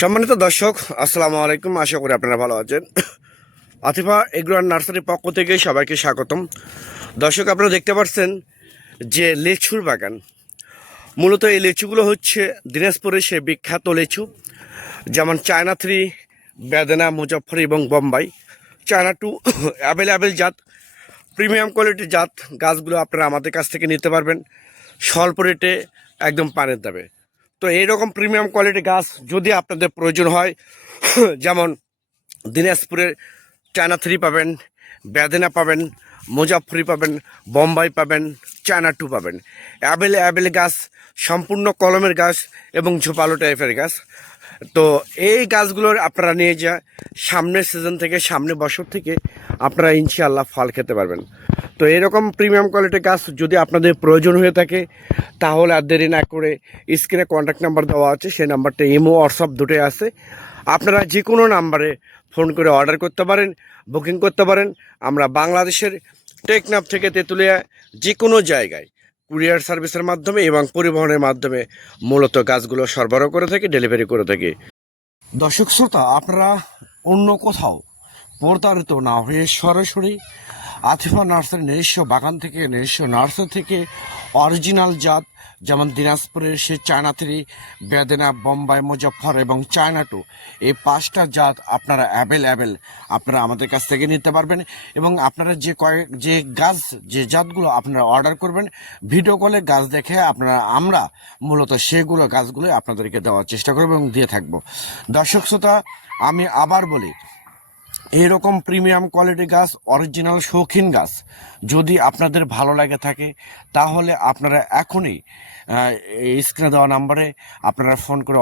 সম্মানিত দর্শক, আসসালামু আলাইকুম। আশা করি আপনারা ভালো আছেন। আতিফা এগ্রো অ্যান্ড নার্সারির পক্ষ থেকে সবাইকে স্বাগতম। দর্শক, আপনারা দেখতে পাচ্ছেন যে লেচুর বাগান। মূলত এই লেচুগুলো হচ্ছে দিনাজপুরের সে বিখ্যাত লেচু, যেমন চায়না থ্রি, বেদেনা, মুজফ্ফর এবং বোম্বাই। চায়না টু অ্যাভেলেবেল জাত, প্রিমিয়াম কোয়ালিটির জাত গাছগুলো আপনারা আমাদের কাছ থেকে নিতে পারবেন স্বল্প রেটে, একদম পানের দামে। তো এইরকম প্রিমিয়াম কোয়ালিটির গাছ যদি আপনাদের প্রয়োজন হয়, যেমন দিনাজপুরের চায়না থ্রি পাবেন, বেদেনা পাবেন, মুজাফরি পাবেন, বোম্বাই পাবেন, চায়না টু পাবেন। অ্যাভেলেবেল গাছ, সম্পূর্ণ কলমের গাছ এবং ঝোপালো টাইপের গাছ। তো এই গাছগুলোর আপনারা নিয়ে যা সামনের সিজন থেকে, সামনের বছর থেকে আপনারা ইনশাআল্লাহ ফল খেতে পারবেন। তো এরকম প্রিমিয়াম কোয়ালিটির গাছ যদি আপনাদের প্রয়োজন হয়ে থাকে, তাহলে আর দেরি না করে স্ক্রিনে কন্ট্যাক্ট নাম্বার দেওয়া আছে, সেই নাম্বারটা ইমো হোয়াটসঅ্যাপ দুটোই আছে। আপনারা যে কোনো নাম্বারে ফোন করে অর্ডার করতে পারেন, বুকিং করতে পারেন। আমরা বাংলাদেশের টেকনাফ থেকে তেঁতুলিয়া যে কোনো জায়গায় কুরিয়ার সার্ভিসের মাধ্যমে এবং পরিবহনের মাধ্যমে মূলত গাছগুলো সরবরাহ করে থাকি, ডেলিভারি করে থাকি। দর্শক শ্রোতা, আপনারা অন্য কোথাও প্রতারিত না হয়ে সরাসরি আতিফা নার্সারি নিজস্ব বাগান থেকে, নিজস্ব নার্সারি থেকে অরিজিনাল জাত, যেমন দিনাজপুরের সে চায়না থ্রি, বেদেনা, বোম্বাই, মুজফ্ফর এবং চায়না টু, এই 5টা জাত আপনারা অ্যাভেলেবেল আপনারা আমাদের কাছ থেকে নিতে পারবেন। এবং আপনারা যে গাছ, যে জাতগুলো আপনারা অর্ডার করবেন, ভিডিও কলে গাছ দেখে আমরা মূলত সেগুলো গাছগুলো আপনাদেরকে দেওয়ার চেষ্টা করব এবং দিয়ে থাকবো। দর্শক শ্রোতা, আমি আবার বলি, এইরকম প্রিমিয়াম কোয়ালিটি গাছ, অরিজিনাল শৌখিন গাছ যদি আপনাদের ভালো লাগে থাকে, তাহলে আপনারা এখনই স্ক্রিনে দেওয়া নাম্বারে আপনারা ফোন করে